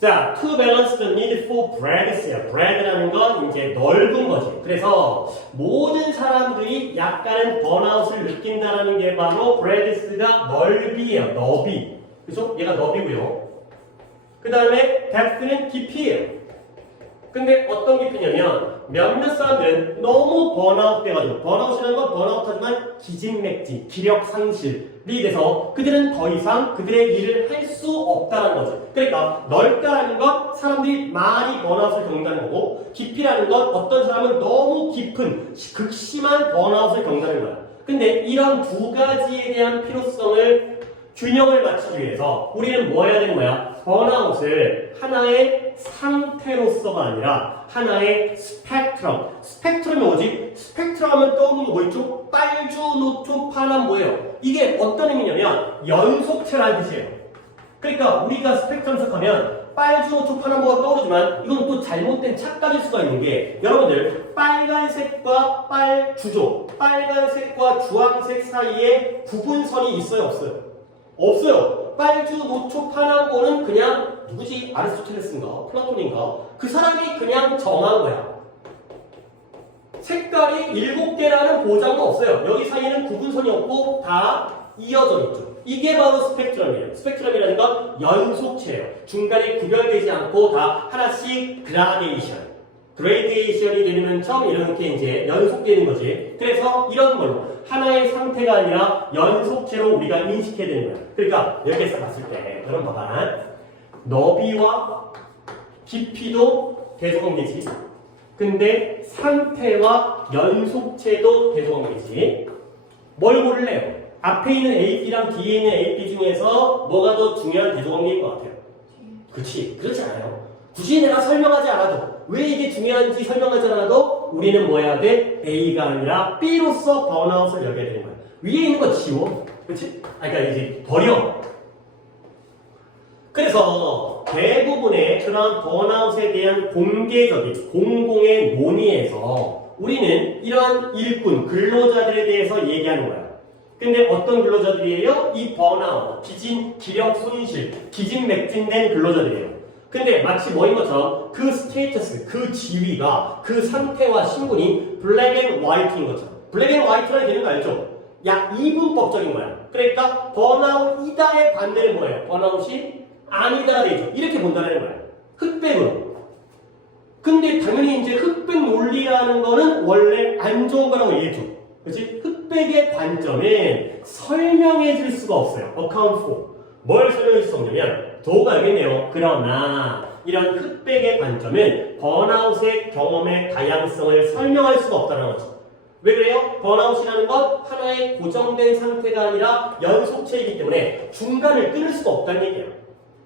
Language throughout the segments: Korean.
자, to balance the need for breadth야. bread라는 건 이제 넓은 거지. 그래서 모든 사람들이 약간은 번아웃을 느낀다는 게 바로 breadth가 넓이에요. 너비. 그죠? 얘가 너비고요. 그 다음에 depth는 깊이에요. 근데 어떤 깊이냐면 몇몇 사람들은 너무 번아웃 돼가지고 번아웃이라는 건 번아웃하지만 기진맥진, 기력 상실이 돼서 그들은 더 이상 그들의 일을 할 수 없다는 거죠. 그러니까 넓다라는 건 사람들이 많이 번아웃을 겪는다는 거고 깊이라는 건 어떤 사람은 너무 깊은 극심한 번아웃을 겪는다는 거야. 근데 이런 두 가지에 대한 필요성을 균형을 맞추기 위해서 우리는 뭐 해야 되는 거야? 번아웃을 하나의 상태로서가 아니라 하나의 스펙트럼. 스펙트럼이 뭐지? 스펙트럼 하면 떠오르는 거 뭐 있죠? 빨주, 노초, 파란 뭐예요? 이게 어떤 의미냐면 연속체라는 뜻이에요. 그러니까 우리가 스펙트럼 해석하면 빨주, 노초, 파란 뭐가 떠오르지만 이건 또 잘못된 착각일 수가 있는 게 여러분들 빨간색과 빨주죠. 빨간색과 주황색 사이에 구분선이 있어요? 없어요? 없어요. 빨주, 노초, 파남보는 그냥 누구지? 아리스토텔레스인가? 플라톤인가? 그 사람이 그냥 정한 거야. 색깔이 7개라는 보장도 없어요. 여기 사이에는 구분선이 없고 다 이어져 있죠. 이게 바로 스펙트럼이에요. 스펙트럼이라는 건 연속체예요. 중간에 구별되지 않고 다 하나씩 그라데이션이 되는 처음 이렇게 이제 연속되는 거지. 그래서 이런 걸로 하나의 상태가 아니라 연속체로 우리가 인식해야 되는 거야. 그러니까 여기에서 봤을 때 여러분 봐봐. 너비와 깊이도 대조관계지. 근데 상태와 연속체도 대조관계지. 뭘 고를래요? 앞에 있는 AB랑 뒤에 있는 AB 중에서 뭐가 더 중요한 대조관계인 것 같아요? 그렇지. 그렇지 않아요. 굳이 내가 설명하지 않아도 왜 이게 중요한지 설명하지 않아도 우리는 뭐 해야 돼? A가 아니라 B로서 번아웃을 여겨야 되는 거야. 위에 있는 거 지워. 그렇지? 그러니까 이제 버려. 그래서 대부분의 그런 번아웃에 대한 공개적인 공공의 논의에서 우리는 이러한 일꾼, 근로자들에 대해서 얘기하는 거야. 근데 어떤 근로자들이에요? 이 번아웃, 기력 손실, 기진맥진된 근로자들이에요. 근데 마치 뭐인 것처럼 그 스테이터스, 그 지위가, 그 상태와 신분이 블랙 앤 화이트인 것처럼. 블랙 앤 화이트라는 개념 알죠? 야, 이분법적인 거야. 그러니까 번아웃이다의 반대는 뭐예요? 번아웃이 아니다가 되죠. 이렇게 본다는 거야. 흑백으로. 근데 당연히 이제 흑백 논리라는 거는 원래 안 좋은 거라고 얘기했죠. 그렇지? 흑백의 관점은 설명해 줄 수가 없어요. account for. 뭘 설명해 줄 수 없냐면 도가 알겠네요. 그러나 이런 흑백의 관점은 번아웃의 경험의 다양성을 설명할 수가 없다는 거죠. 왜 그래요? 번아웃이라는 건 하나의 고정된 상태가 아니라 연속체이기 때문에 중간을 끊을 수가 없다는 얘기예요.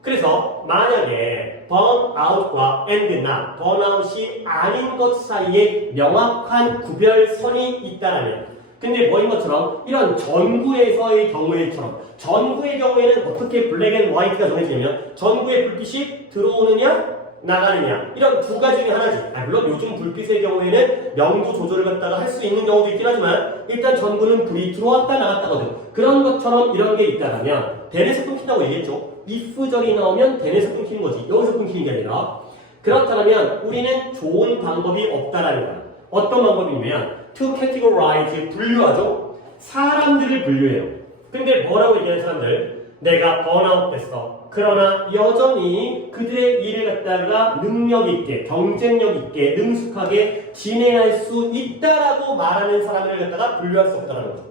그래서 만약에 번아웃과 and not, 번아웃이 아닌 것 사이에 명확한 구별선이 있다면 근데 뭐인 것처럼 이런 전구에서의 경우에처럼 전구의 경우에는 어떻게 블랙 앤 화이트가 정해지냐면 전구의 불빛이 들어오느냐 나가느냐 이런 두 가지 중에 하나지. 물론 요즘 불빛의 경우에는 명도 조절을 갖다가 할 수 있는 경우도 있긴 하지만 일단 전구는 불이 들어왔다 나갔다거든. 그런 것처럼 이런 게 있다면 대뇌에서 끊긴다고 얘기했죠. if절이 나오면 대뇌에서 끊기는 거지. 여기서 끊기는 게 아니라. 그렇다면 우리는 좋은 방법이 없다라는 거야. 어떤 방법이냐면 to categorize, 분류하죠. 사람들을 분류해요. 근데 뭐라고 얘기하는 사람들? 내가 번아웃 됐어. 그러나 여전히 그들의 일을 갖다가 능력 있게, 경쟁력 있게, 능숙하게 진행할 수 있다라고 말하는 사람을 갖다가 분류할 수 없다는 거죠.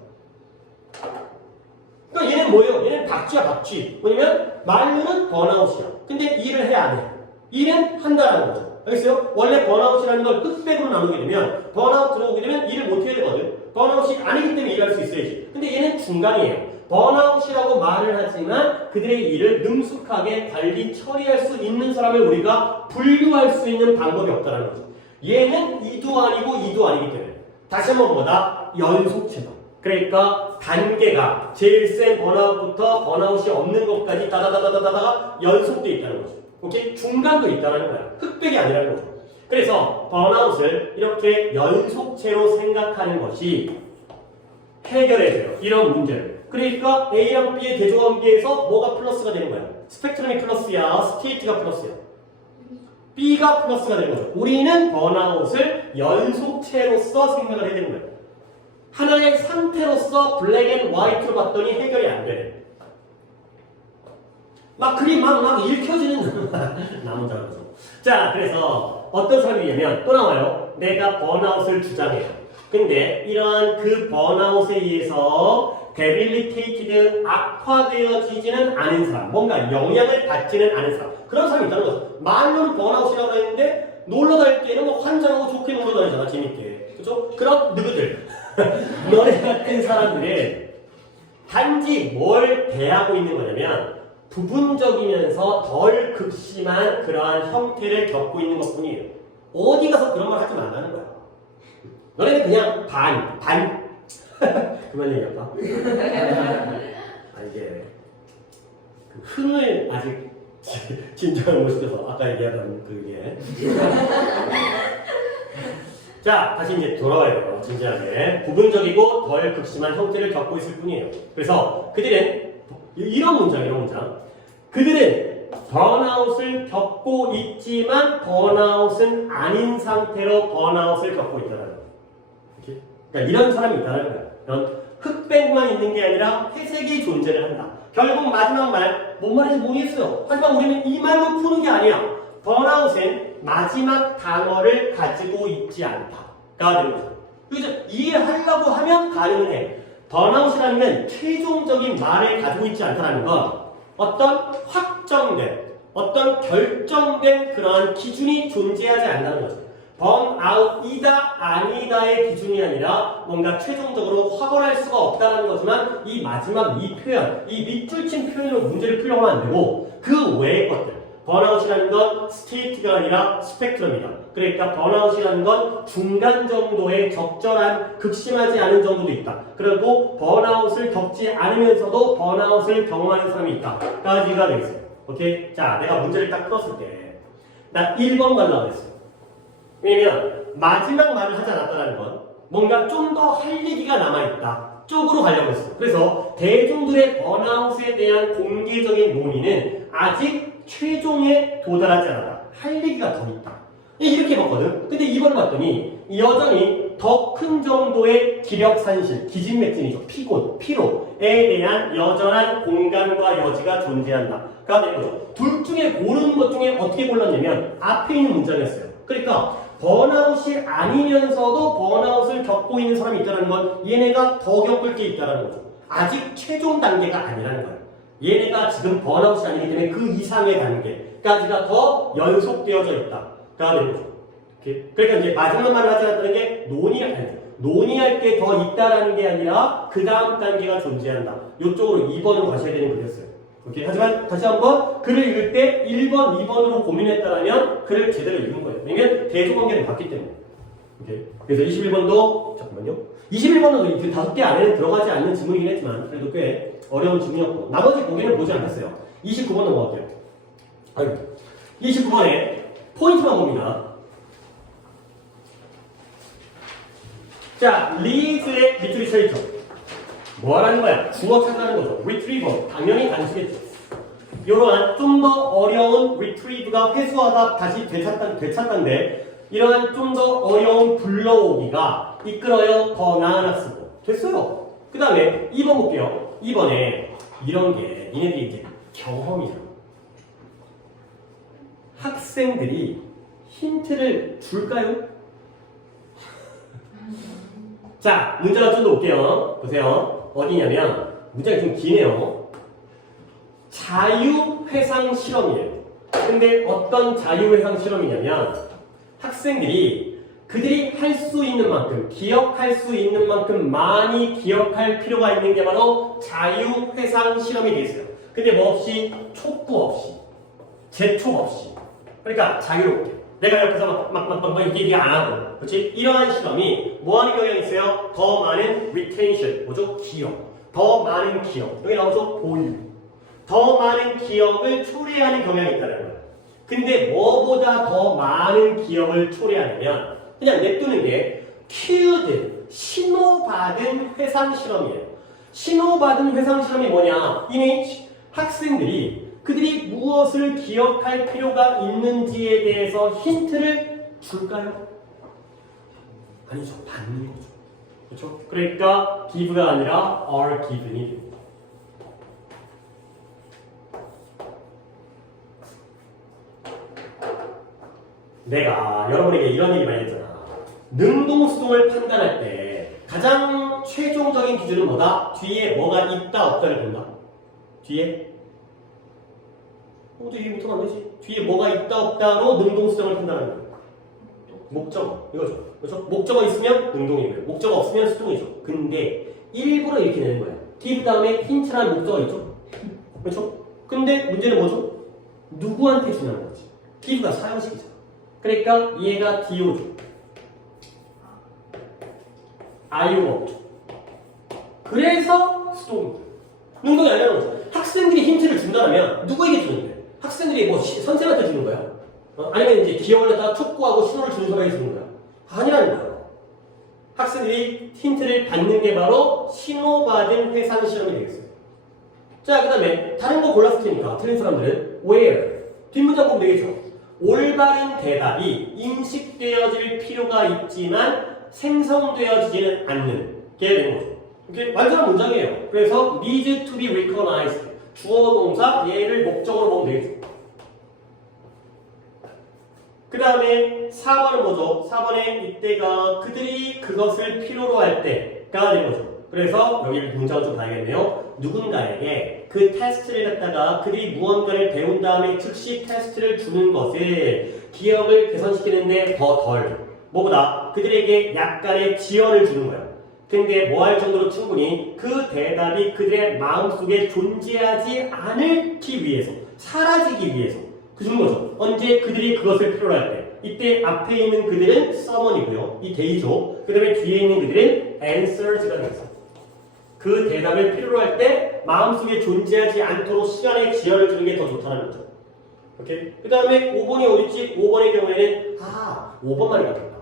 그러니까 얘는 뭐예요? 얘는 박쥐야, 박쥐. 뭐냐면 말로는 번아웃이야. 근데 일을 해, 안 해? 일은 한다라는 거죠. 알겠어요? 원래 번아웃이라는 걸 흑백으로 나누게 되면 번아웃 들어오게 되면 일을 못 해야 되거든. 번아웃이 아니기 때문에 일할 수 있어야지. 근데 얘는 중간이에요. 번아웃이라고 말을 하지만 그들의 일을 능숙하게 관리 처리할 수 있는 사람을 우리가 분류할 수 있는 방법이 없다는 거죠. 얘는 이도 아니고 이도 아니기 때문에 다시 한번 뭐다? 연속체다. 그러니까 단계가 제일 센 번아웃부터 번아웃이 없는 것까지 다다다다다다가 연속돼 있다는 거죠. 오케이? 중간도 있다는 거야. 흑백이 아니라는 거죠. 그래서 번아웃을 이렇게 연속체로 생각하는 것이 해결해줘요. 이런 문제를. 그러니까 A랑 B의 대조관계에서 뭐가 플러스가 되는 거야? 스펙트럼이 플러스야, 스테이트가 플러스야. B가 플러스가 되는 거죠. 우리는 번아웃을 연속체로서 생각을 해야 되는 거예요. 하나의 상태로서 블랙 앤 화이트로 봤더니 해결이 안 되네. 막 그림 막 읽혀지는 나 혼자 그러죠. 자, 그래서 어떤 사람이냐면 또 나와요. 내가 번아웃을 주장해요. 근데 이러한 그 번아웃에 의해서 데빌리테이티드 악화되어지지는 않은 사람, 뭔가 영향을 받지는 않은 사람, 그런 사람이 있다는 거죠. 말로는 번아웃이라고 했는데 놀러 다닐 때는 뭐 환장하고 좋게 놀러 다니잖아, 재밌게. 그죠? 그런 누구들 너네 같은 사람들은 단지 뭘 대하고 있는 거냐면 부분적이면서 덜 극심한 그러한 형태를 겪고 있는 것뿐이에요. 어디 가서 그런 말 하지 말라는 거야. 너네는 그냥 반 그만 얘기할까? 아, 이게 그 흥을 아직 진정을 못 시켜서 아까 얘기하던 그게 자, 다시 이제 돌아와야 돼요. 진지하게. 부분적이고 덜 극심한 형태를 겪고 있을 뿐이에요. 그래서 그들은 이런 문장. 그들은 번아웃을 겪고 있지만 번아웃은 아닌 상태로 번아웃을 겪고 있다는 거예요. 그러니까 이런 사람이 있다는 거예요. 이런 흑백만 있는 게 아니라 회색이 존재를 한다. 결국 마지막 말, 뭔 말인지 모르겠어요. 하지만 우리는 이 말로 푸는 게 아니야. 번아웃은 마지막 단어를 가지고 있지 않다가 되는 거죠. 그래서 이해하려고 하면 가능은 해. 번아웃이라는 건 최종적인 말을 가지고 있지 않다는 건 어떤 확정된, 어떤 결정된 그러한 기준이 존재하지 않는다는 거죠. 번아웃이다 아니다의 기준이 아니라 뭔가 최종적으로 확언할 수가 없다는 거지만 이 마지막 이 표현, 이 밑줄친 표현으로 문제를 풀려고 하면 안 되고 그 외의 것들, 번아웃이라는 건 스테이트가 아니라 스펙트럼이다. 그러니까 번아웃이라는 건 중간 정도의 적절한 극심하지 않은 정도도 있다. 그리고 번아웃을 겪지 않으면서도 번아웃을 경험하는 사람이 있다. 까지가 되겠어요. 오케이? 자, 내가 문제를 딱 풀었을 때 나 1번 가려고 했어요. 왜냐면 마지막 말을 하지 않았다는 건 뭔가 좀 더 할 얘기가 남아있다 쪽으로 가려고 했어요. 그래서 대중들의 번아웃에 대한 공개적인 논의는 아직 최종에 도달하지 않았다. 할 얘기가 더 있다. 이렇게 봤거든. 근데 이번을 봤더니 여전히 더 큰 정도의 기력산실, 기진맥진이죠. 피곤, 피로에 대한 여전한 공간과 여지가 존재한다. 가 되는 거죠. 둘 중에 고르는 것 중에 어떻게 골랐냐면 앞에 있는 문장이었어요. 그러니까 번아웃이 아니면서도 번아웃을 겪고 있는 사람이 있다는 건 얘네가 더 겪을 게 있다는 거죠. 아직 최종 단계가 아니라는 거예요. 얘네가 지금 번아웃이 아니기 때문에 그 이상의 단계까지가 더 연속되어져 있다가 되는 거죠. 그러니까 이제 마지막 말을 하지 않았다는 게 논의할 게 더 있다라는 게 아니라 그 다음 단계가 존재한다. 이쪽으로 2번으로 가셔야 되는 글이었어요. 오케이? 하지만 다시 한번 글을 읽을 때 1번, 2번으로 고민했다면 글을 제대로 읽은 거예요. 왜냐면 대조관계를 봤기 때문에. 오케이? 그래서 21번도 잠깐만요. 21번은 그 5개 안에는 들어가지 않는 지문이긴 했지만 그래도 꽤 어려운 지문이었고 나머지 보기는 보지 않겠어요. 29번 넘어갈게요. 29번에 포인트만 봅니다. 자, 리즈의 밑줄이 쳐있죠. 뭐 하라는 거야? 주어 찾아라는 거죠. retrieval. 당연히 단수겠죠. 이러한 좀 더 어려운 retrieve가 회수하다 다시 되찾다인데 이러한 좀 더 어려운 불러오기가 이끌어요 더 나은 학습으로. 됐어요. 그 다음에 2번 볼게요. 2번에 이런 게 니네들이 이제 경험이잖아. 학생들이 힌트를 줄까요? 자, 문제가 좀 더 볼게요. 보세요. 어디냐면 문제가 좀 기네요. 자유회상 실험이에요. 근데 어떤 자유회상 실험이냐면 학생들이 그들이 할 수 있는 만큼, 기억할 수 있는 만큼 많이 기억할 필요가 있는 게 바로 자유회상 실험이 되어 있어요. 근데 뭐 없이, 촉구 없이, 재촉 없이. 그러니까 자유롭게. 내가 옆에서 막 얘기 안 하고. 그렇지? 이러한 실험이 뭐 하는 경향이 있어요? 더 많은 retention. 뭐죠? 기억. 더 많은 기억. 여기 나오죠? 보유. 더 많은 기억을 초래하는 경향이 있다는 거예요. 근데 뭐보다 더 많은 기억을 초래하냐면 그냥 냅두는 게 cued, 신호받은 회상 실험이에요. 신호받은 회상 실험이 뭐냐? 이미 학생들이 그들이 무엇을 기억할 필요가 있는지에 대해서 힌트를 줄까요? 아니죠. 받는 거죠. 그렇죠? 그러니까 give가 아니라 are given이 됩니다. 내가 여러분에게 이런 얘기 많이 했잖아. 능동수동을 판단할 때 가장 최종적인 기준은 뭐다? 뒤에 뭐가 있다 없다를 본다. 뒤에? 이해 못하면 안 되지. 뒤에 뭐가 있다 없다로 능동수동을 판단하는 거예요. 목적어 이거죠. 그렇죠? 목적어 있으면 능동이고요. 목적어 없으면 수동이죠. 근데 일부러 이렇게 내는 거예요. give 다음에 힌트라는 목적어 있죠. 그렇죠? 근데 문제는 뭐죠? 누구한테 주냐는 거지. give가 사형식이죠. 그러니까 얘가 DO죠. IO가 없죠. 그래서 수동입니다. 능동이 아니라는 거죠. 학생들이 힌트를 준다면 누구에게 주는데? 학생들이 뭐 선생님한테 주는 거야? 아니면 이제 기억을 갖다가 촉구하고 신호를 주는 사람에게 주는 거야? 아니라는 거예요. 학생들이 힌트를 받는 게 바로 신호받은 회상 실험이 되겠어요. 자, 그 다음에 다른 거 골랐을 테니까 틀린 사람들은 where 뒷문장 보면 되겠죠. 올바른 대답이 인식되어질 필요가 있지만 생성되어지지는 않는 게 되는 거죠. 이게 완전한 문장이에요. 그래서 needs to be recognized 주어 동사 얘를 목적으로 보면 되겠죠. 그 다음에 4번은 뭐죠? 4번에 이때가 그들이 그것을 필요로 할 때가 되는 거죠. 그래서 여기 문장을 좀 봐야겠네요. 누군가에게 그 테스트를 갖다가 그들이 무언가를 배운 다음에 즉시 테스트를 주는 것을 기억을 개선시키는데 더 덜 뭐보다 그들에게 약간의 지연을 주는 거예요. 근데 뭐 할 정도로 충분히 그 대답이 그들의 마음속에 존재하지 않기 위해서 사라지기 위해서 그 주는 거죠. 언제 그들이 그것을 필요로 할 때. 이때 앞에 있는 그들은 someone이고요. 이 they죠. 그 다음에 뒤에 있는 그들은 answers가 되겠어요. 그 대답을 필요로 할 때 마음속에 존재하지 않도록 시간에 지연을 주는 게 더 좋다는 거죠. 오케이? 그 다음에 5번이 어딨지? 5번의 경우에는 5번만이 같았다.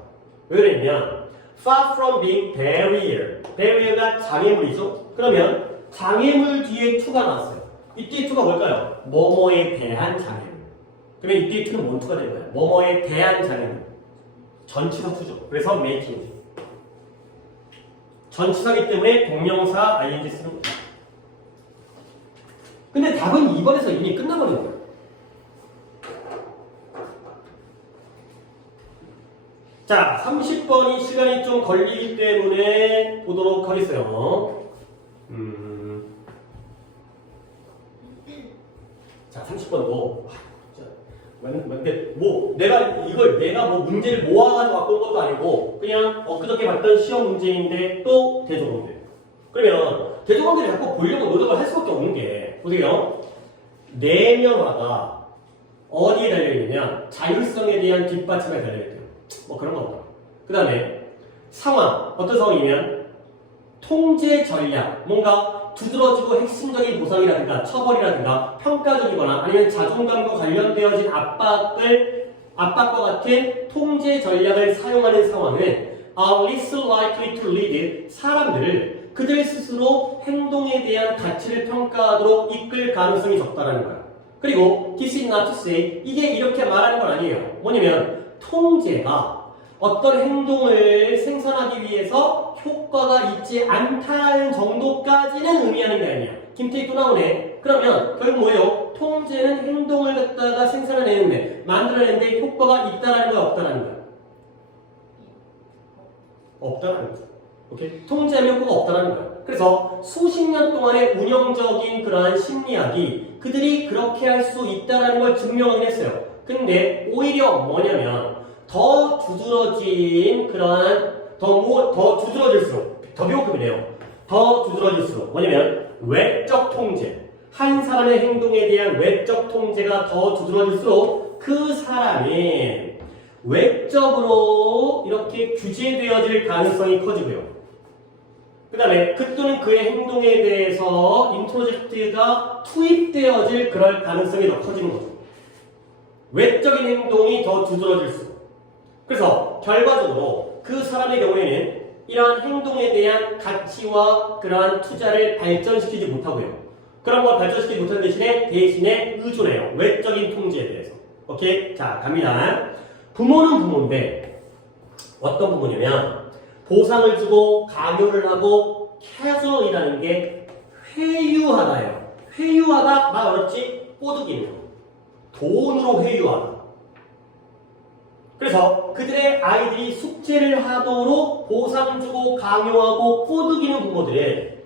왜 그랬냐? far from being barrier. barrier가 장애물이죠? 그러면 장애물 뒤에 to가 나왔어요. 이때 to가 뭘까요? 뭐뭐에 대한 장애물. 그러면 이때 to는 뭔 to가 되는 거예요? 뭐뭐에 대한 장애물. 전치사 to죠. 그래서 making. 전치사기 때문에 동명사 ing 쓰는 거예요. 근데 답은 2번에서 이미 끝나버린 거예요. 자, 30번이 시간이 좀 걸리기 때문에 보도록 하겠어요. 자, 30번도. 근데 뭐 내가 뭐 문제를 모아가지고 갖고 온 것도 아니고 그냥 엊그저께 봤던 시험 문제인데 또 대조문제. 그러면 대조문제를 자꾸 보려고 노력을 할 수밖에 없는 게 보세요. 내면화가 어디에 달려있느냐? 자율성에 대한 뒷받침에 달려있대요. 뭐 그런 거보다. 그 다음에 상황. 어떤 상황이면 통제 전략. 뭔가 두드러지고 핵심적인 보상이라든가 처벌이라든가 평가적이거나 아니면 자존감과 관련되어진 압박과 같은 통제 전략을 사용하는 상황은 are less likely to lead 사람들을 그들 스스로 행동에 대한 가치를 평가하도록 이끌 가능성이 적다라는 거야. 그리고 this is not to say 이게 이렇게 말하는 건 아니에요. 뭐냐면 통제가 어떤 행동을 생산하기 위해서 효과가 있지 않다는 정도까지는 의미하는 게 아니야. 김태희 또 나오네. 그러면 결국 뭐예요? 통제는 행동을 갖다가 생산해내는데 만들어내는데 효과가 있다라는 거야, 없다라는 거야? 없다라는 거죠. 오케이? 통제하면 효과가 없다라는 거야. 그래서 수십 년 동안의 운영적인 그러한 심리학이 그들이 그렇게 할 수 있다라는 걸 증명을 했어요. 근데 오히려 뭐냐면 더 두드러진 그러한 더 두드러질수록 더 비호흡이네요. 더 두드러질수록 뭐냐면 외적 통제 한 사람의 행동에 대한 외적 통제가 더 두드러질수록 그 사람이 외적으로 이렇게 규제되어질 가능성이 커지고요. 그 다음에 그 또는 그의 행동에 대해서 인트로젝트가 투입되어질 그럴 가능성이 더 커지는 거죠. 외적인 행동이 더 두드러질수록. 그래서 결과적으로 그 사람의 경우에는 이러한 행동에 대한 가치와 그러한 투자를 발전시키지 못하고요. 그런 걸 발전시키지 못한 대신에 의존해요. 외적인 통제에 대해서. 오케이? 자, 갑니다. 부모는 부모인데 어떤 부모냐면 보상을 주고 강요를 하고 캐주얼이라는 게 회유하다예요. 회유하다, 말 어렵지? 꼬드기는 돈으로 회유하다. 그래서 그들의 아이들이 숙제를 하도록 보상 주고 강요하고 꼬드기는 부모들은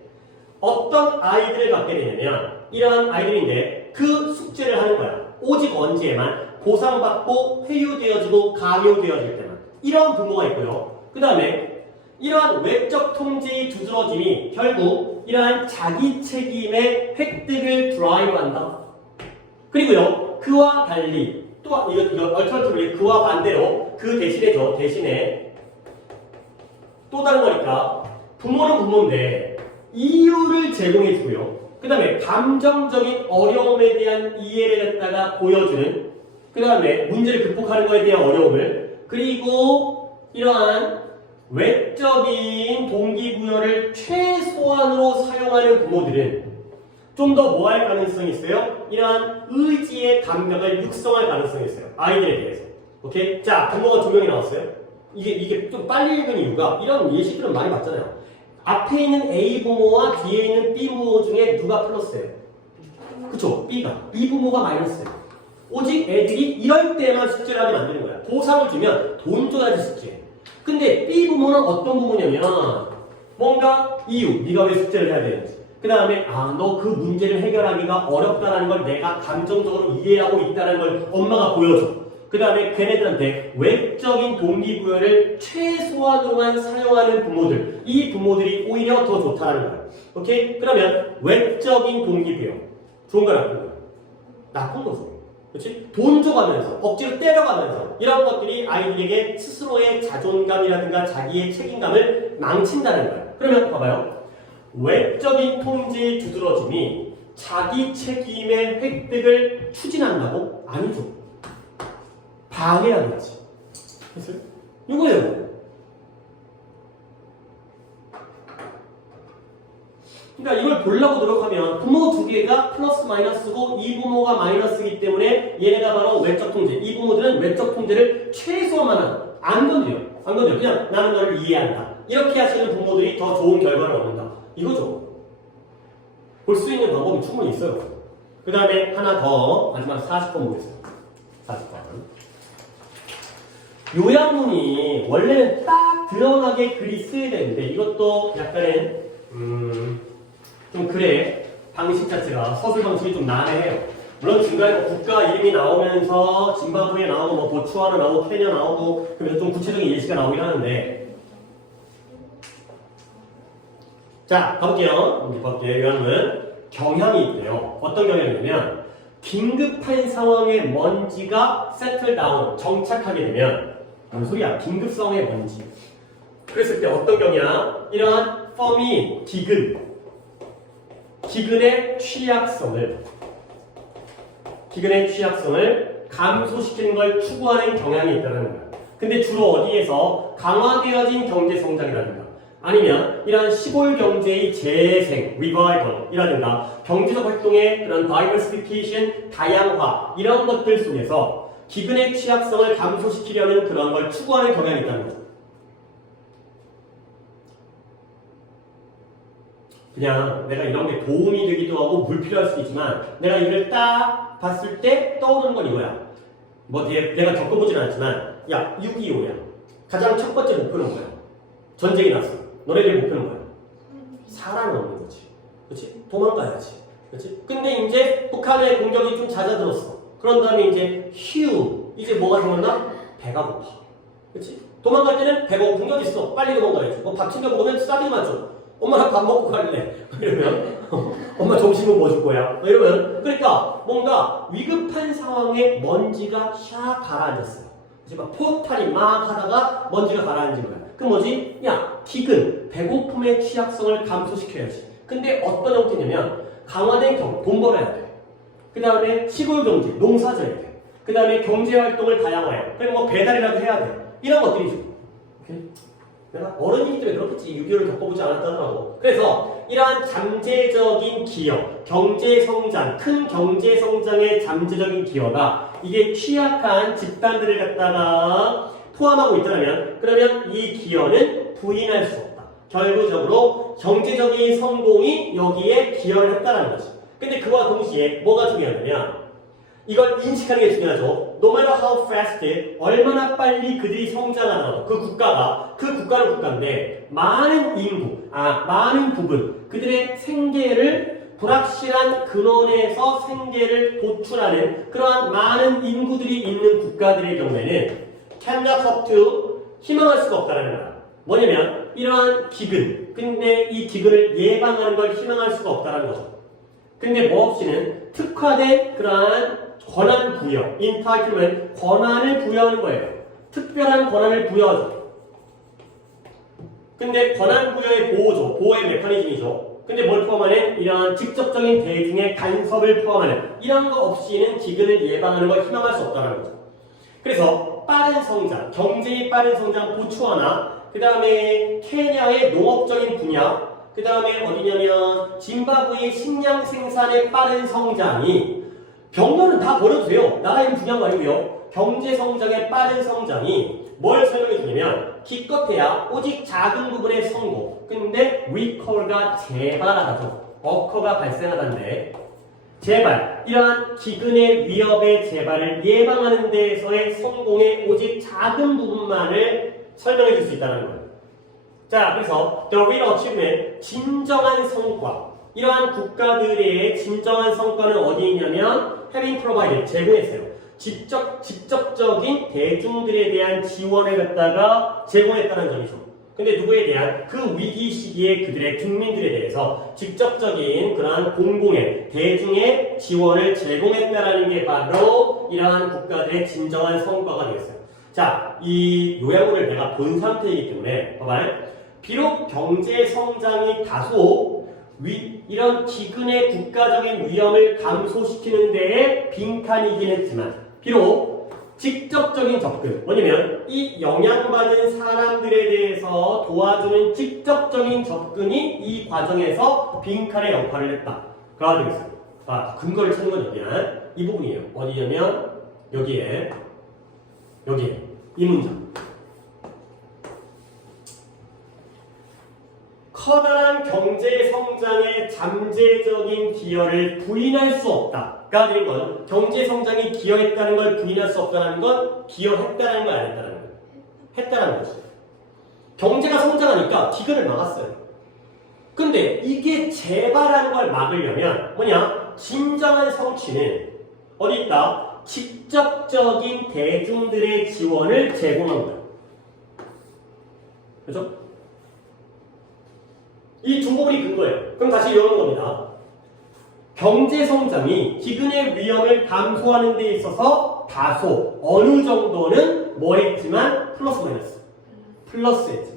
어떤 아이들을 갖게 되냐면 이러한 아이들인데 그 숙제를 하는 거야. 오직 언제에만 보상받고 회유되어지고 강요되어질 때만. 이런 부모가 있고요. 그 다음에 이러한 외적 통제의 두드러짐이 결국 이러한 자기 책임의 획득을 드라이브한다. 그리고요. 그와 달리 또 이거 얼터너티브리 그와 반대로 그 대신에 또 다른 거니까 부모는 부모인데 이유를 제공해주고요. 그 다음에 감정적인 어려움에 대한 이해를 갖다가 보여주는 그 다음에 문제를 극복하는 것에 대한 어려움을 그리고 이러한 외적인 동기부여를 최소한으로 사용하는 부모들은 좀 더 뭐 할 가능성이 있어요? 이러한 의지의 감각을 육성할 가능성이 있어요. 아이들에 대해서. 오케이? 자, 부모가 2명이 나왔어요. 이게 좀 빨리 읽은 이유가 이런 예시들은 많이 봤잖아요. 앞에 있는 A 부모와 뒤에 있는 B 부모 중에 누가 플러스예요? 그쵸? B가. B 부모가 마이너스예요. 오직 애들이 이럴 때만 숙제를 하게 만드는 거야. 보상을 주면 돈 줘야지 숙제. 근데 B 부모는 어떤 부모냐면 뭔가 이유, 네가 왜 숙제를 해야 되는지. 그 다음에 너 그 문제를 해결하기가 어렵다는 걸 내가 감정적으로 이해하고 있다는 걸 엄마가 보여줘. 그 다음에 걔네들한테 외적인 동기부여를 최소한으로만 사용하는 부모들. 이 부모들이 오히려 더 좋다는 거예요. 오케이? 그러면 외적인 동기부여. 좋은 거 나쁜 거? 나쁜 거죠. 그렇지? 돈 줘가면서 억지로 때려가면서 이런 것들이 아이들에게 스스로의 자존감이라든가 자기의 책임감을 망친다는 거예요. 그러면 봐봐요. 외적인 통제의 두드러짐이 자기 책임의 획득을 추진한다고? 아니죠. 방해하는 거지. 됐어요? 이거예요. 그러니까 이걸 보려고 노력하면 부모 2개가 플러스 마이너스고 이 부모가 마이너스이기 때문에 얘네가 바로 외적 통제. 이 부모들은 외적 통제를 최소한만 하는. 안 건드려. 그냥 나는 너를 이해한다. 이렇게 하시는 부모들이 더 좋은 결과를 얻는다. 이거죠. 볼 수 있는 방법이 충분히 있어요. 그 다음에 하나 더 마지막 40번 보겠습니다. 40번. 요약문이 원래는 딱 드러나게 글이 쓰여야 되는데 이것도 약간의 좀 글의 방식 자체가 서술 방식이 좀 난해해요. 물론 중간에 뭐 국가 이름이 나오면서 짐바브웨 나오고 뭐 보츠와나 나오고 케냐 나오고 그러면서 좀 구체적인 예시가 나오긴 하는데 자 가볼게요. 요약문 경향이 있대요. 어떤 경향이냐면 긴급한 상황에 먼지가 settle down 정착하게 되면 무슨 소리야? 긴급 상황의 먼지. 그랬을 때 어떤 경향? 이러한 펌이 기근의 취약성을 감소시키는 걸 추구하는 경향이 있다는 거야. 근데 주로 어디에서 강화되어진 경제 성장이라든가 아니면 이러한 시골 경제의 재생, 리바이벌이라든가 경제적 활동의 그런 다이버시피케이션, 다양화 이런 것들 속에서 기근의 취약성을 감소시키려는 그런 걸 추구하는 경향이 있다는 거죠. 그냥 내가 이런 게 도움이 되기도 하고 불필요할 수도 있지만 내가 이걸 딱 봤을 때 떠오르는 건 이거야. 뭐 내가 겪어보진 않았지만 야 6.25야. 가장 첫 번째 목표는 뭐야? 전쟁이 났어. 너네들의 목표는 뭐야? 살아남는 거지. 그렇지? 도망가야지. 그렇지? 근데 이제 북한의 공격이 좀 잦아들었어. 그런 다음에 이제 이제 뭐가 생겼나? 배가 고파. 그렇지? 도망갈 때는 배가 고픈 게 있어. 빨리 도망가야지. 뭐 밥 챙겨 먹으면 싸대기만 줘. 엄마 밥 먹고 갈래. 이러면 엄마 점심은 뭐 줄 거야? 이러면 그러니까 뭔가 위급한 상황에 먼지가 샥 가라앉았어요. 이제 막 포탈이 막 하다가 먼지가 가라앉은 거야. 그 뭐지? 야 기근, 배고픔의 취약성을 감소시켜야지. 근데 어떤 형태냐면 강화된 돈 벌어야 돼. 그 다음에 시골 경제, 농사 져야 돼. 그 다음에 경제 활동을 다양화해. 그리고 뭐 배달이라도 해야 돼. 이런 것들이죠. 오케이? 내가 어른이기 때문에 그렇겠지. 6.25를 겪어보지 않았다더라도. 그래서 이러한 잠재적인 기여, 경제성장, 큰 경제성장의 잠재적인 기여가 이게 취약한 집단들을 갖다가 포함하고 있다면 그러면 이 기여는 부인할 수 없다. 결국적으로 경제적인 성공이 여기에 기여를 했다는 거지. 근데 그와 동시에 뭐가 중요하냐면 이걸 인식하는 게 중요하죠. No matter how fast, 얼마나 빨리 그들이 성장하더라도 그 국가는 국가인데 많은 인구, 많은 부분 그들의 생계를 불확실한 근원에서 생계를 도출하는 그러한 많은 인구들이 있는 국가들의 경우에는 cannot hope to 희망할 수가 없다는 거야. 뭐냐면 이러한 기근, 근데 이 기근을 예방하는 걸 희망할 수가 없다는 거죠. 근데 뭐 없이는 특화된 그러한 권한 부여, entitlement, 권한을 부여하는 거예요. 특별한 권한을 부여하죠. 근데 권한 부여의 보호죠. 보호의 메커니즘이죠. 근데 뭘 포함하는? 이러한 직접적인 대중의 간섭을 포함하는 이런 거 없이는 기근을 예방하는 걸 희망할 수 없다는 거죠. 그래서 빠른 성장, 경제의 빠른 성장 보츠와나, 그 다음에 케냐의 농업적인 분야, 그 다음에 어디냐면 짐바브웨의 식량 생산의 빠른 성장이 병론은 다 버려도 돼요. 나라 이름 중요한 거 아니고요. 경제 성장의 빠른 성장이 뭘 설명해 주냐면 기껏해야 오직 작은 부분의 성공. 근데 recall가 재발하다죠. occur가 발생하다인데 재발, 이러한 기근의 위협의 재발을 예방하는 데에서의 성공의 오직 작은 부분만을 설명해 줄 수 있다는 거예요. 자, 그래서 the real achievement, 진정한 성과. 이러한 국가들의 진정한 성과는 어디 있냐면 having provided, 제공했어요. 직접적인 대중들에 대한 지원을 갖다가 제공했다는 점이죠. 근데 누구에 대한? 그 위기 시기에 그들의 국민들에 대해서 직접적인 그러한 공공의 대중의 지원을 제공했다라는 게 바로 이러한 국가들의 진정한 성과가 되겠어요. 자, 이 요약문을 내가 본 상태이기 때문에 봐봐요. 비록 경제 성장이 다소 이런 기근의 국가적인 위험을 감소시키는 데에 빈칸이긴 했지만 비록 직접적인 접근, 뭐냐면 이 영향받은 사람들에 대해서 도와주는 직접적인 접근이 이 과정에서 빈칸의 역할을 했다가 되겠습니다. 근거를 찾는 건 여기야. 이 부분이에요. 어디냐면 여기에 이 문장. 커다란 경제 성장의 잠재적인 기여를 부인할 수 없다가 되는 건 경제 성장이 기여했다는 걸 부인할 수 없다는 건 기여했다는 걸 안 했다는 거예요. 했다는 거죠. 경제가 성장하니까 기근을 막았어요. 근데 이게 재발하는 걸 막으려면 뭐냐? 진정한 성취는 어디 있다? 직접적인 대중들의 지원을 제공한 거예요. 그렇죠? 이 두 부분이 근거예요. 그럼 다시 이러는 겁니다. 경제 성장이 기근의 위험을 감소하는 데 있어서 다소 어느 정도는 뭐 했지만 플러스 했지.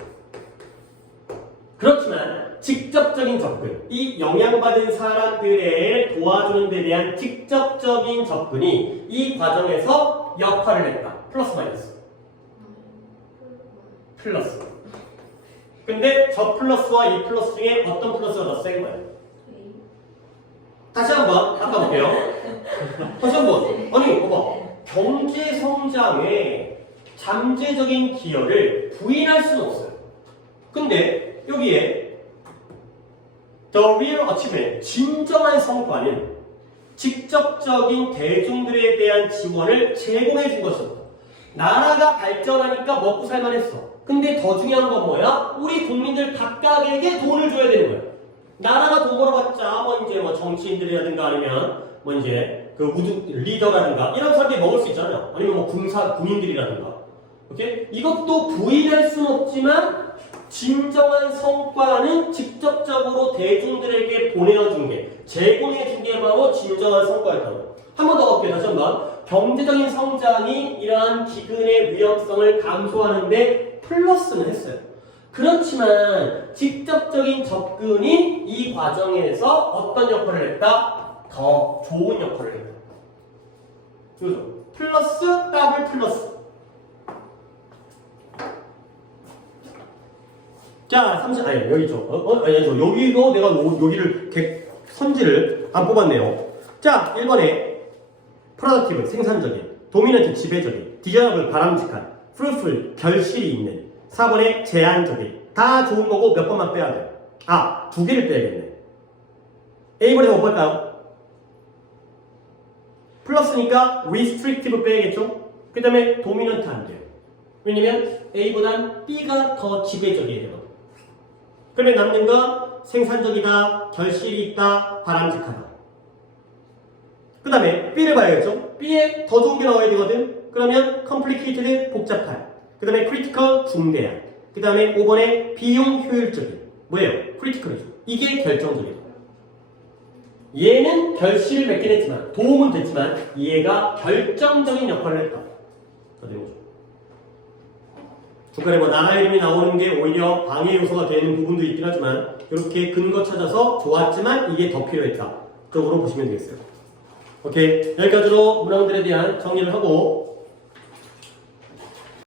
그렇지만 직접적인 접근, 이 영향받은 사람들을 도와주는 데 대한 직접적인 접근이 이 과정에서 역할을 했다. 플러스. 근데 저 플러스와 이 플러스 중에 어떤 플러스가 더 센 거예요? 다시 한번 바꿔볼게요. 다시 한번. 아니, 봐봐. 경제 성장의 잠재적인 기여를 부인할 수는 없어요. 근데 여기에 the real achievement, 진정한 성과는 직접적인 대중들에 대한 지원을 제공해 준 것이었다. 나라가 발전하니까 먹고 살만 했어. 근데 더 중요한 건 뭐야? 우리 국민들 각각에게 돈을 줘야 되는 거야. 나라가 돈 벌어봤자 뭐 정치인들이라든가 아니면 그 우주 리더라든가 이런 사람들이 먹을 수 있잖아요. 아니면 뭐 군인들이라든가. 오케이? 이것도 부인할 수는 없지만 진정한 성과는 직접적으로 대중들에게 보내준 게, 제공해준 게 바로 진정한 성과였다는 거예요. 한 번 더 볼게요. 다시 한번. 경제적인 성장이 이러한 기근의 위험성을 감소하는데 플러스는 했어요. 그렇지만 직접적인 접근이 이 과정에서 어떤 역할을 했다? 더 좋은 역할을 했다. 그죠? 플러스, 더블 플러스. 자, 아니, 여기 있죠. 아니, 여기도 내가 여기를 선지를 안 뽑았네요. 자, 1번에 프로덕티브, 생산적인, 도미넌트, 지배적인, 디저너블, 바람직한, 프루풀, 결실이 있는. 4번에 제한적인. 다 좋은 거고 몇 번만 빼야 돼요. 아, 2개를 빼야겠네. A번에서 못 볼까요? 플러스니까 restrictive 빼야겠죠? 그 다음에 도미넌트 안 돼요. 왜냐면 A보단 B가 더 지배적이어야 되거든. 그러면 남는 건 생산적이다, 결실이 있다, 바람직하다. 그 다음에 B를 봐야겠죠? B에 더 좋은 게 나와야 되거든. 그러면 complicated, 복잡한. 그 다음에 critical, 중대한. 그 다음에 5번에 비용 효율적인. 뭐예요? critical이죠. 이게 결정적이다. 얘는 결실을 맺긴 했지만, 도움은 됐지만 얘가 결정적인 역할을 했다. 자, 내용죠. 중간에 뭐 나라 이름이 나오는 게 오히려 방해 요소가 되는 부분도 있긴 하지만 이렇게 근거 찾아서 좋았지만 이게 더 필요했다. 쪽으로 보시면 되겠어요. 오케이, 여기까지로 문항들에 대한 정리를 하고